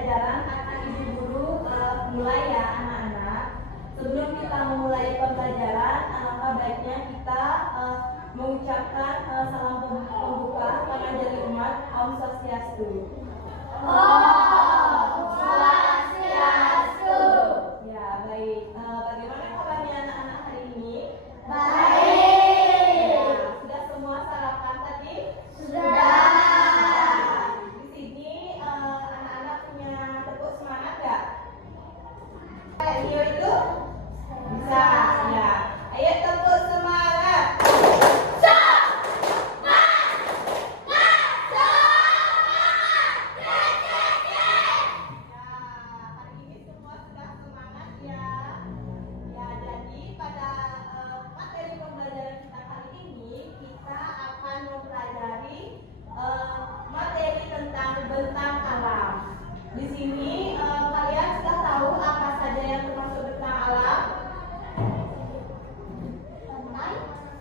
pembelajaran akan Ibu Guru mulai ya anak-anak. Sebelum kita memulai pembelajaran, alangkah baiknya kita mengucapkan salam pembuka Panajali Umat Om Swastiastu. Om Swastiastu. Ya, baik. Bagaimana kabarnya anak-anak hari ini? Baik. Ya, sudah semua sarapan tadi? Sudah. Di sini anak-anak punya tepuk semangat nggak? Rio itu bisa, ya. Ayo tepuk semangat. Bentang alam. Di sini kalian sudah tahu apa saja yang termasuk bentang alam?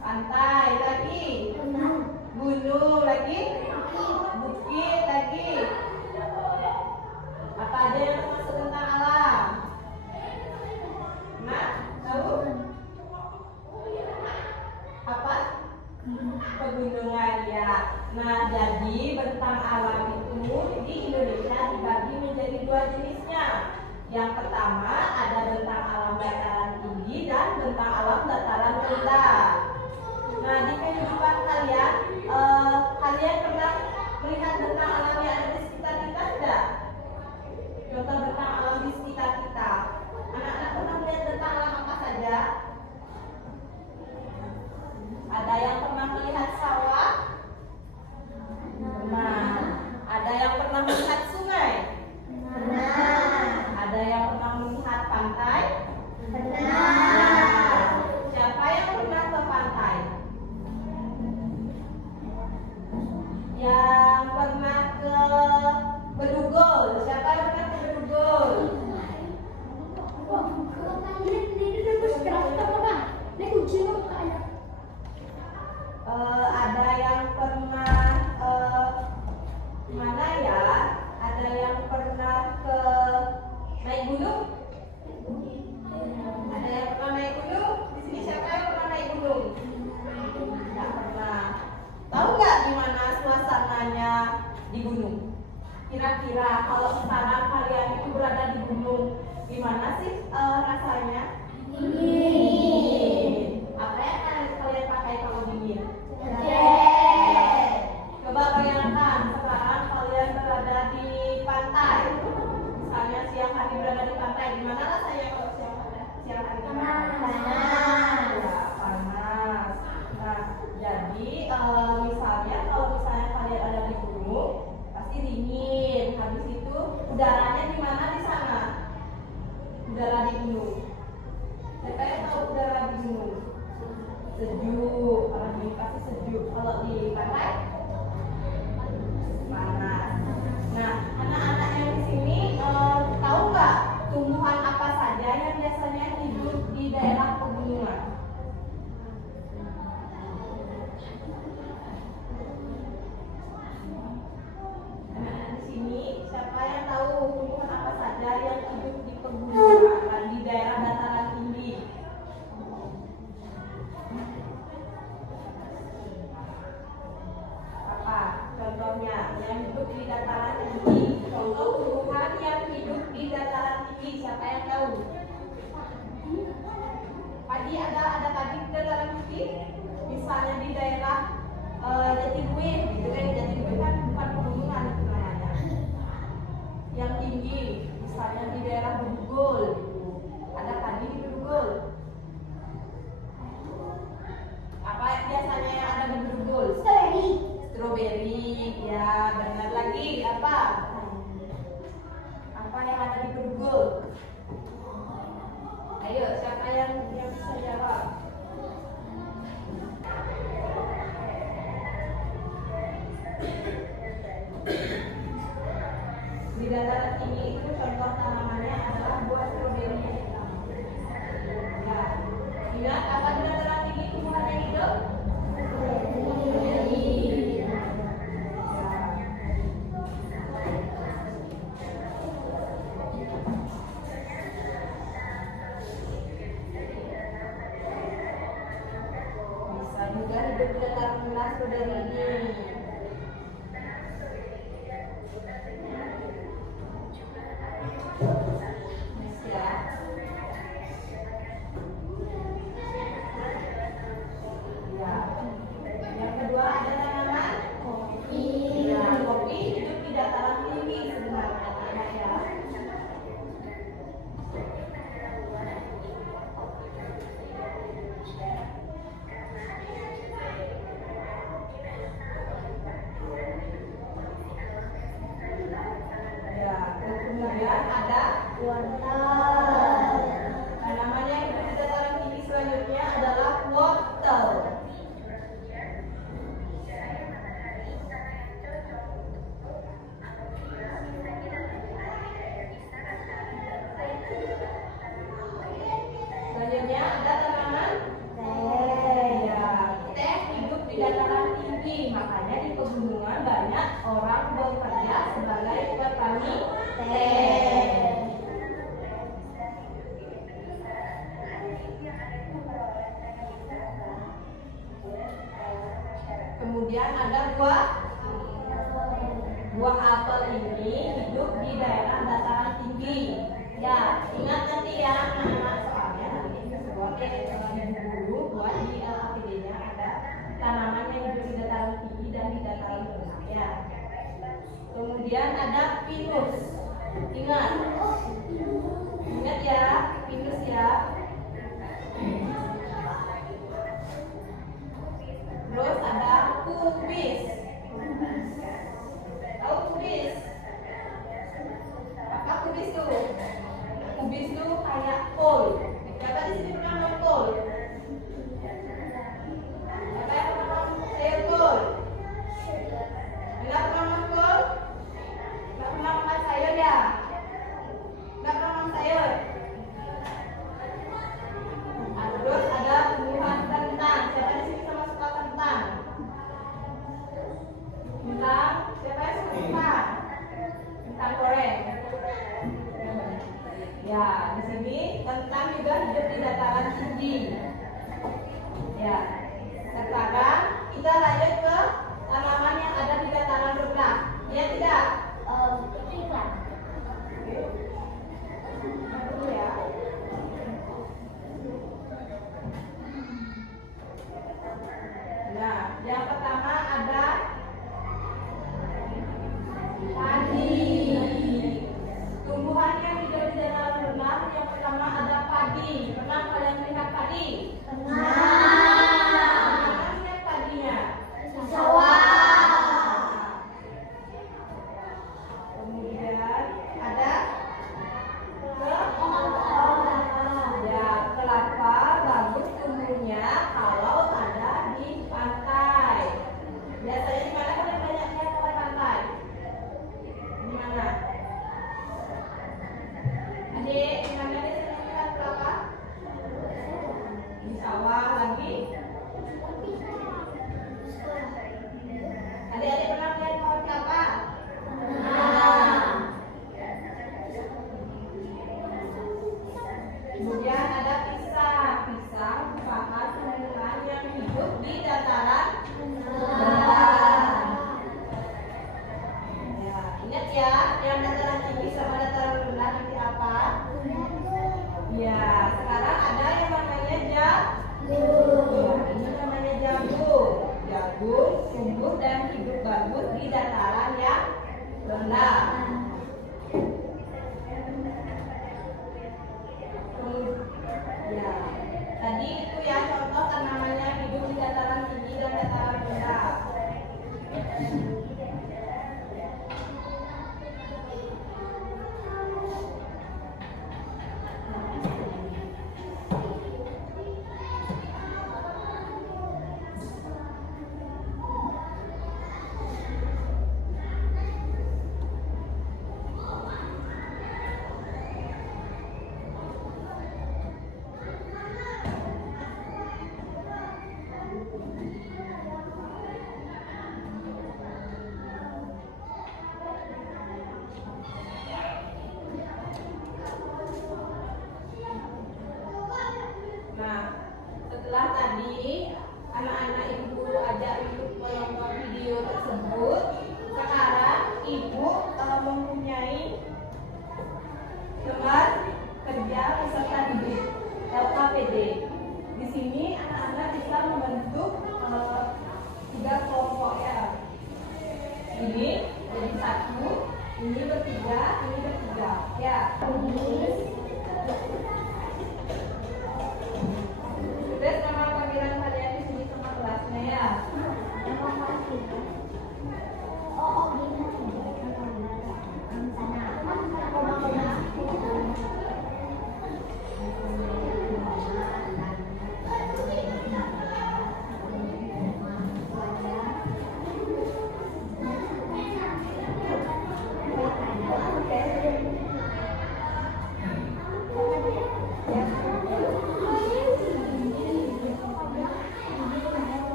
Pantai lagi, gunung lagi, bukit lagi. Apa aja yang termasuk bentang alam? Nah, tahu? Apa? Pegunungan ya. Nah, jadi bentang alam itu di Indonesia dibagi menjadi dua jenisnya. Yang pertama ada bentang alam dataran tinggi dan bentang alam dataran rendah. Nah, di kehidupan kalian, kalian pernah melihat bentang alam yang ada di sekitar kita tidak? Contoh bentang alam di sekitar kita. Anak-anak pernah melihat bentang alam apa saja? Ada yang pernah melihat sawah? Nah, ada yang pernah melihat sungai? Benar. Ada yang pernah melihat pantai? Benar. Siapa yang pernah ke pantai? Yang pernah ke Bedugul? Siapa yang pernah ke Bedugul? Ada yang pernah mana ya? Ada yang pernah ke naik gunung? Ada yang pernah naik gunung? Di sini siapa yang pernah naik gunung? Tidak pernah. Tahu nggak gimana suasananya di gunung? Kira-kira kalau sekarang kalian itu berada di gunung, gimana sih rasanya? Dingin. Apa yang kalian pakai kalau dingin? Coba bayangkan sekarang kalian berada di pantai. Misalnya siang hari berada di pantai, gimana rasanya kalau siang hari di pantai? Panas. Ya, panas. Nah, jadi misalnya kalau misalnya kalian ada di gunung, pasti dingin. Habis itu udaranya gimana di sana? Udara di gunung. Siapa yang tahu udara di gunung? Sejuk. Kalau di pasti sejuk. Kalau di pantai panas. Nah, anak-anak yang di sini tahu nggak tumbuhan apa saja yang biasanya hidup di daerah pegunungan? Anak-anak di sini siapa yang tahu tumbuhan apa saja yang hidup di pegunungan dan di daerah dataran tinggi? Apa contohnya yang hidup di dataran tinggi? Contoh tumbuhan yang hidup di dataran tinggi, siapa yang tahu? Padi ada padi di dataran tinggi? Misalnya di daerah Jatibuin, gitu kan? Jatibuin kan bukan pegunungan itu namanya. Yang tinggi, misalnya di daerah Bedugul, gitu. Ada padi di Bedugul. Apa biasanya yang ada di Bedugul? Stroberi, ya benar lagi. Apa? Apa yang ada di Bedugul? Ayo, siapa yang bisa jawab? Di dataran tinggi itu contoh tanamannya adalah buah stroberi. Ya, ingat apa di dataran tinggi tumbuhan yang hidup? Stroberi. saudara-saudari ini. Ya. Ya. Yang kedua ada tanaman kopi. Ya, kopi hidup di dataran tinggi sebenarnya anak ya. Ya, kemudian ada wortel, tanaman yang hidup di dataran tinggi selanjutnya adalah wortel. Selanjutnya ada tanaman teh, ya, teh hidup di dataran tinggi, makanya di pegunungan banyak orang bekerja sebagai petani teh. Kemudian ada buah apel ini hidup di daerah dataran tinggi. Ya, ingat nanti ya anak-anak, soalnya nanti dulu buat di LKPD-nya ada tanaman yang hidup di dataran tinggi dan di dataran rendah ya. Kemudian ada pinus. Ingat ya, pinus ya. Terus ada kubis. Tahu kubis? Apa kubis tuh? Kubis tuh kayak kol. Siapa di sini pernah makan kol? Siapa yang pernah makan sayur kol? Enggak pernah makan kol? Enggak pernah makan sayur ya? Enggak pernah makan sayur? Nah, terus ada tumbuhan kentang. Siapa di sini sama suka kentang? Kentang, siapa yang suka kentang? Kentang goreng. Ya, di sini kentang juga hidup di dataran tinggi. Ya, sekarang kita lanjut ke tanaman yang ada di dataran rendah. Ya tidak? ikan, Dulu ya. Nah, yang pertama ada padi. Tumbuhan yang hidup di dataran rendah yang pertama ada padi. Pernah kalian lihat padi? Mana lihat padinya? Kemudian ada ya, kelapa bagus tumbuhnya kalau ada di pantai. Biasanya di mana kalian banyak lihat kalau pantai? Di mana? Adik, di mana dia sering lihat kelapa? Di sawah lagi. Adik-adik pernah lihat pohon kelapa? Kemudian ada pisang. Pisang merupakan tumbuhan yang hidup di dataran rendah. Ya, ingat ya, yang dataran tinggi sama dataran rendah nanti apa? Ya, sekarang ada yang namanya jagung. Ya, ini namanya jagung. Jagung tumbuh dan hidup bagus di dataran yang rendah. Ya, tadi itu ya contoh tanamannya hidup di dataran tinggi dan dataran rendah. bersatu, ini bertiga, ini bertiga. Ya. Terus nama panggilan kalian di sini sama kelasnya ya.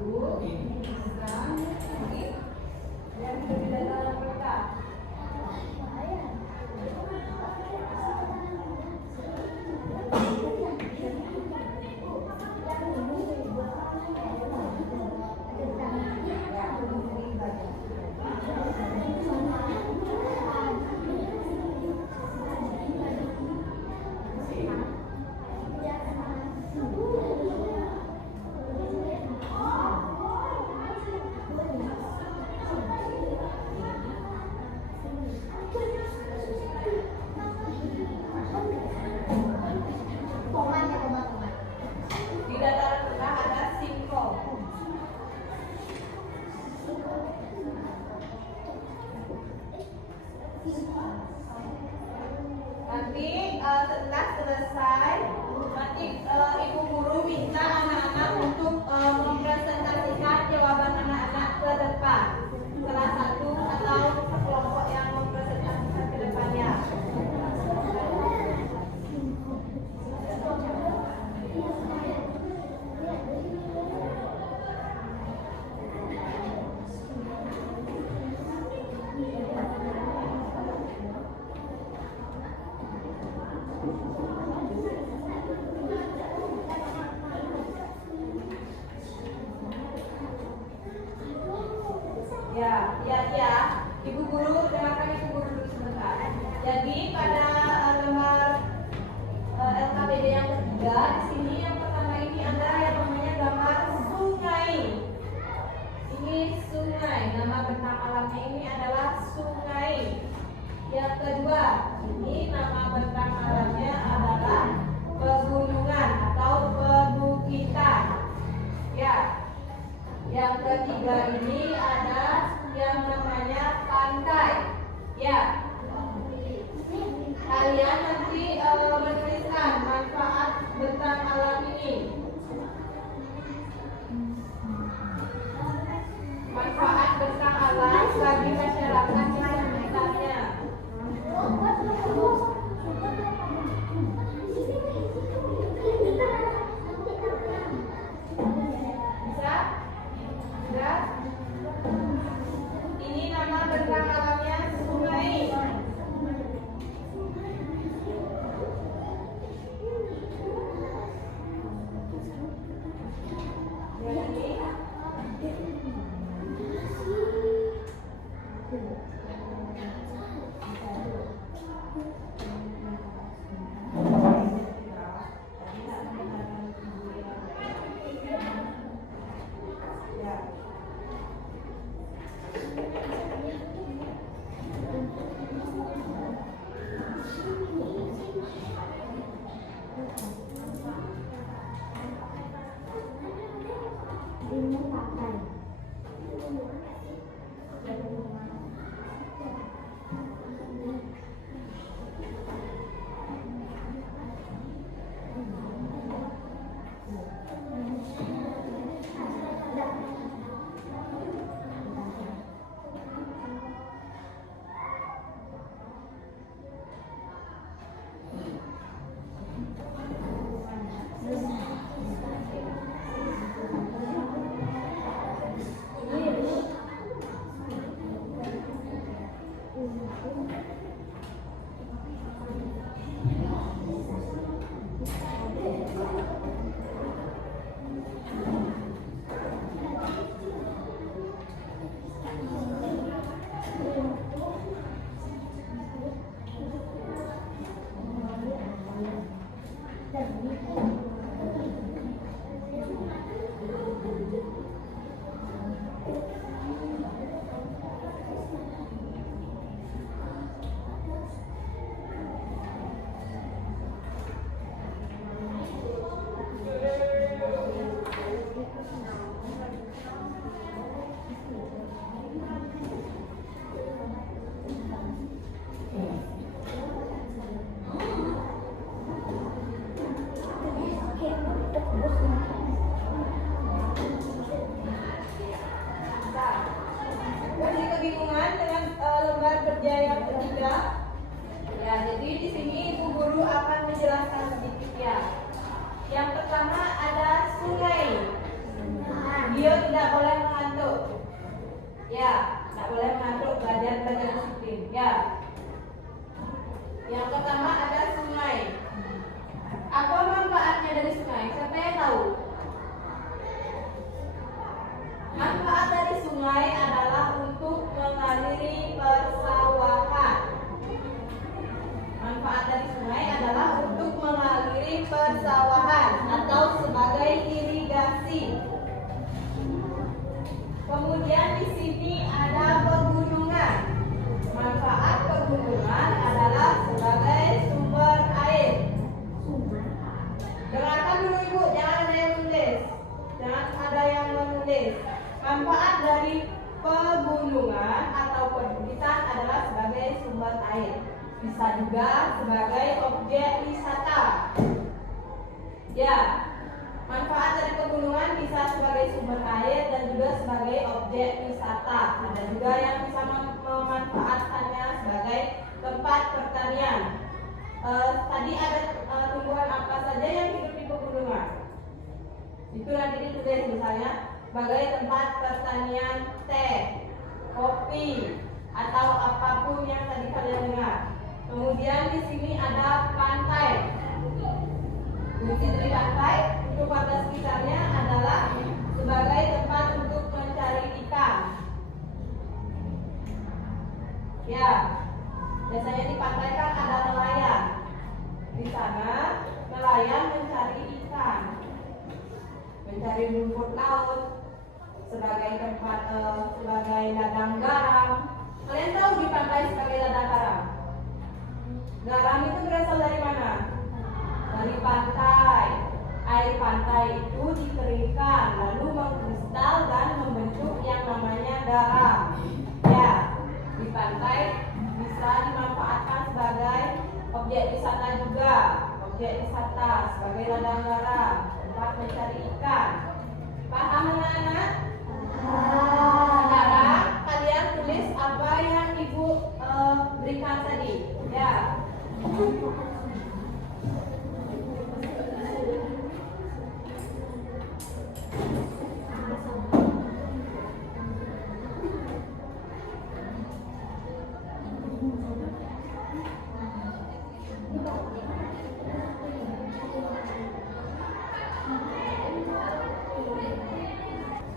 Satu, bisa, lagi. Yang tidak dalam peta. Di dataran rendah ada sinkron. Nanti setelah selesai, nanti ibu guru minta anak-anak untuk mempresentasikan jawaban anak-anak ke depan. Salah satu atau sekelompok yang mempresentasikan ke depannya. Ya, Ibu Guru, dengarkan Ibu Guru dulu sebentar. Jadi pada lembar LKPD yang ketiga, di sini yang pertama ini ada yang namanya gambar sungai. Ini sungai, nama bentang alamnya ini adalah sungai. Yang kedua, ini nama bentang alamnya adalah pegunungan atau perbukitan. Ya. Yang ketiga ini ada yang namanya pantai. Ya. Kalian nanti menuliskan manfaat bentang alam ini. Manfaat bentang alam bagi masyarakat di sekitarnya. Bisa? Sudah? Ini nama bentang alamnya sungai. Beliau tidak boleh mengantuk. Ya, tidak boleh mengantuk, belajar disiplin. Ya. Yang pertama ada sungai. Apa manfaatnya dari sungai? Siapa yang tahu? Manfaat dari sungai adalah untuk mengaliri persawahan. Manfaat dari sungai adalah untuk mengaliri persawahan atau sebagai irigasi. Kemudian di sini ada pegunungan. Manfaat pegunungan adalah sebagai sumber air. Dengarkan dulu Ibu, jangan ada yang menulis. Jangan ada yang menulis. Manfaat dari pegunungan atau perbukitan adalah sebagai sumber air. Bisa juga sebagai objek wisata. Ya, manfaat dari pegunungan bisa sebagai sumber air dan juga sebagai objek wisata. Ada juga yang bisa memanfaatkannya sebagai tempat pertanian. Tadi ada tumbuhan apa saja yang hidup di pegunungan? Itu nanti ditulis misalnya sebagai tempat pertanian teh, kopi, atau apapun yang tadi kalian dengar. Kemudian di sini ada pantai. Fungsi dari pantai untuk warga sekitarnya adalah sebagai tempat untuk mencari ikan. Ya, biasanya di pantai kan ada nelayan. Di sana nelayan mencari ikan, mencari rumput laut sebagai tempat sebagai ladang garam. Kalian tahu di pantai sebagai ladang garam? Garam itu berasal dari mana? Dari pantai. Air pantai itu dikeringkan lalu mengkristal dan membentuk yang namanya garam. Ya, di pantai bisa dimanfaatkan sebagai objek wisata juga. Objek wisata sebagai ladang garam, tempat mencari ikan. Paham anak-anak? Sekarang kalian tulis apa yang Ibu berikan tadi. Ya.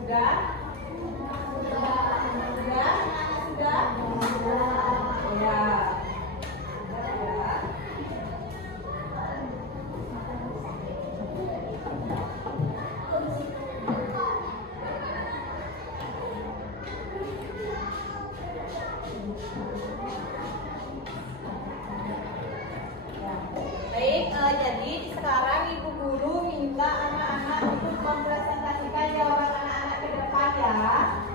Sudah? Sudah? Ya. Baik, jadi sekarang Ibu Guru minta anak-anak untuk mempresentasikan jawaban anak-anak ke depan ya.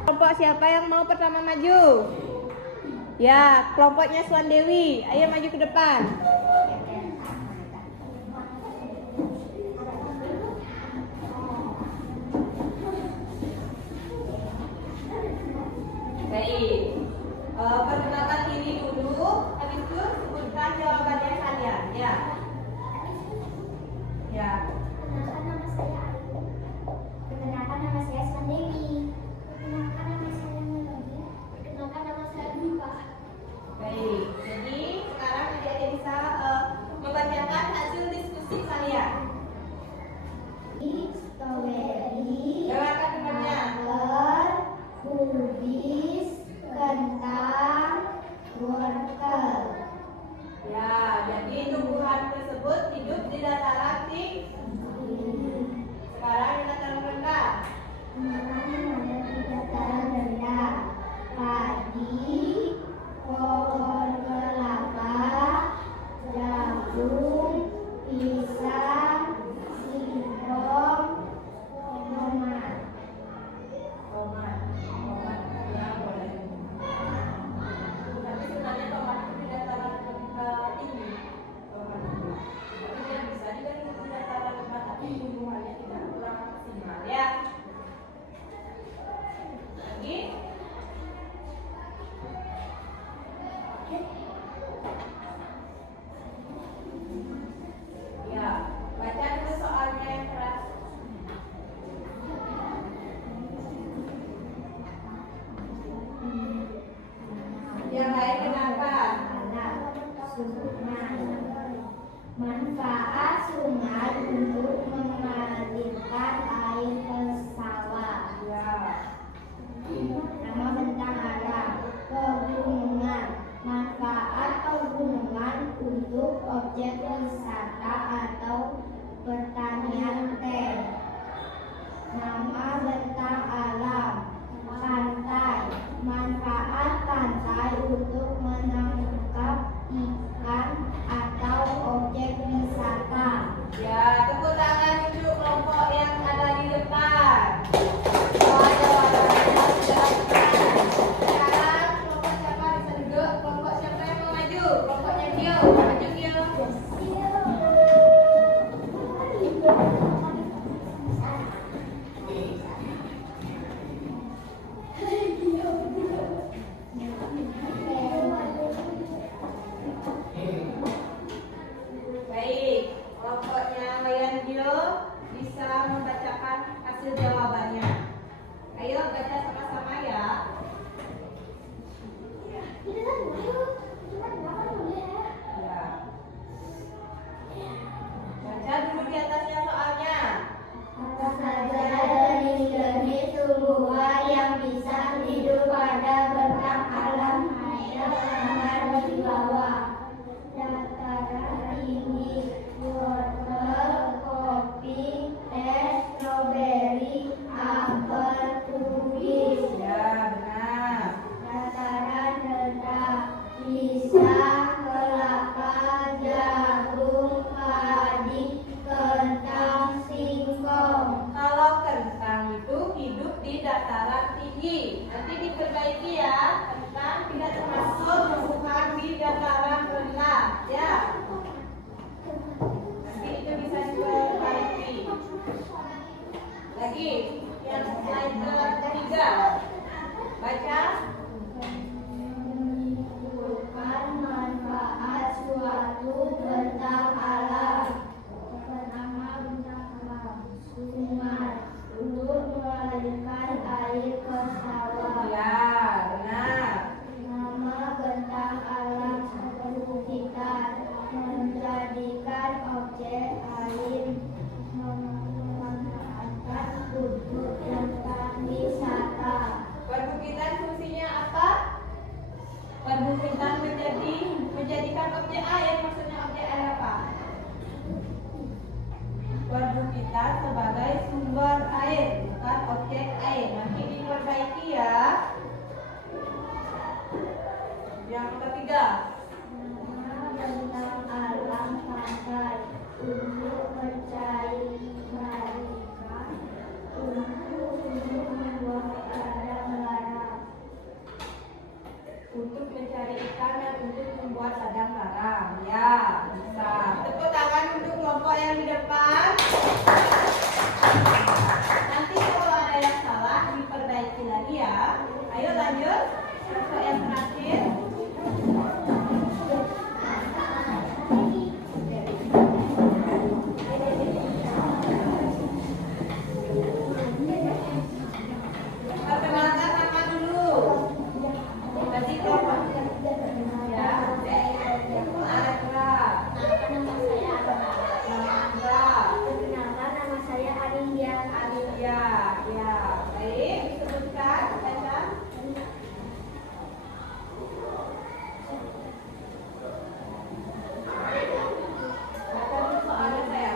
Kelompok siapa yang mau pertama maju? Ya, kelompoknya Swan Dewi. Ayo maju ke depan. Baik, perkenalkan diri dulu. Habis itu sebutkan jawabannya kalian. Ya. Ya. Perkenalkan nama saya Swan Dewi. Perkenalkan nama saya Melody. Perkenalkan nama saya Diva. Baik, jadi sekarang adik-adik bisa membacakan hasil diskusi kalian. Strawberry, Dengarkan dengannya. apel, kubis, kentang, wortel. Ya, jadi tumbuhan tersebut hidup di dataran tinggi. Sekarang di dataran rendah. Tumbuhan yang ada di dataran rendah. Padi, pohon kelapa, jagung, pisang, singkong, tomat. Tomat, ya boleh. Tapi sebenarnya tomat itu di dataran tinggi. Tomat itu. Tapi dia bisa juga hidup di dataran rendah, tapi tumbuhannya tidak kurang maksimal. Ayo baca sama-sama ya. Ini kan ayo, cuma berapa boleh ya? Ya. Baca dulu di atasnya soalnya. Apa saja jenis-jenis tumbuhan yang bisa hidup pada bentang alam yang di bawah dataran tinggi, wortel, kopi, teh, stroberi, apel, kubis. Ya, benar. Dataran rendah, pisang, kelapa, jagung, padi, kentang, singkong. Kalau kentang itu hidup di dataran tinggi. Nanti diperbaiki ya. Kentang tidak termasuk tumbuhan di dataran rendah. Ya. Nanti itu bisa diperbaiki. Lagi yang slide ketiga. Baca. Menunjukkan manfaat suatu bentang alam. Pertama, bentang alam. Sungai untuk mengalirkan air ke sawah. Ya, benar. Nama bentang alam perbukitan, menjadikan objek air, memanfaatkan untuk tempat wisata. Perbukitan fungsinya apa? Perbukitan menjadikan objek air. Maksudnya objek air apa? Perbukitan sebagai sumber air, bukan objek air. Nanti diperbaiki ya. Yang ketiga. Nama bentang alam pantai untuk mencairkan untuk membuat ladang garam. Untuk mencari ikan dan untuk membuat ladang garam. Ya, bisa. Tepuk tangan untuk kelompok yang di depan. Nanti kalau ada yang salah diperbaiki lagi ya. Ayo lanjut. Kelompok yang terakhir. Perkenalkan nama dulu. Tadi kelompok ya. Andra. Nama saya Nama Andra. Perkenalkan, nama saya Arindia. Alia. Ya, baik. Disebutkan. Baca. Baca dulu soalnya saya.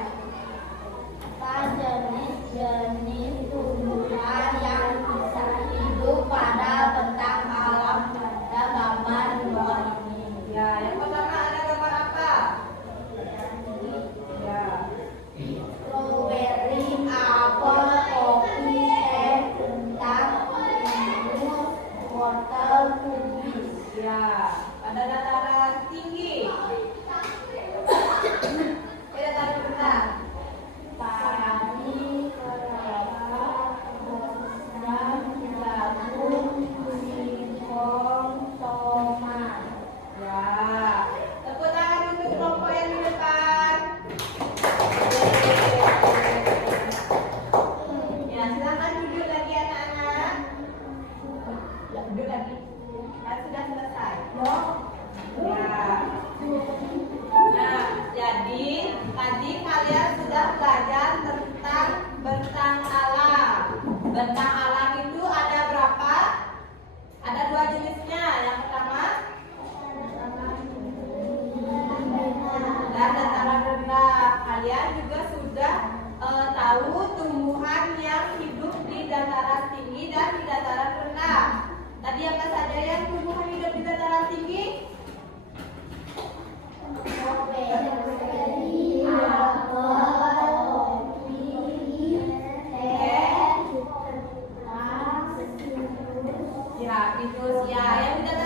Apa jenis-jenis tumbuhan yang bisa hidup pada bentang alam pada gambar di bawah ini? Ya, yang pertama ada gambar apa? Ya. Stroberi, apel, kopi, teh, kentang, timun, wortel, kubis. Ya, pada dataran tinggi. Dataran rendah. Padi, kelapa, pisang, jagung, singkong, tomat. Ya. Tepuk tangan untuk kelompok yang di depan. Ya, silakan duduk lagi anak-anak. Ya, duduk lagi. Kan sudah selesai. Ya. Nah, jadi tadi kalian sudah belajar tentang bentang alam. Bentang alam itu ada berapa? Ada dua jenisnya. Yang pertama dan dataran rendah. Kalian juga sudah tahu tumbuhan yang hidup di dataran tinggi dan di dataran rendah. Tadi apa saja yang tumbuhan hidup di dataran tinggi? Stroberi, apel, kopi, teh, kentang, Ya, itu ya. Yang di dataran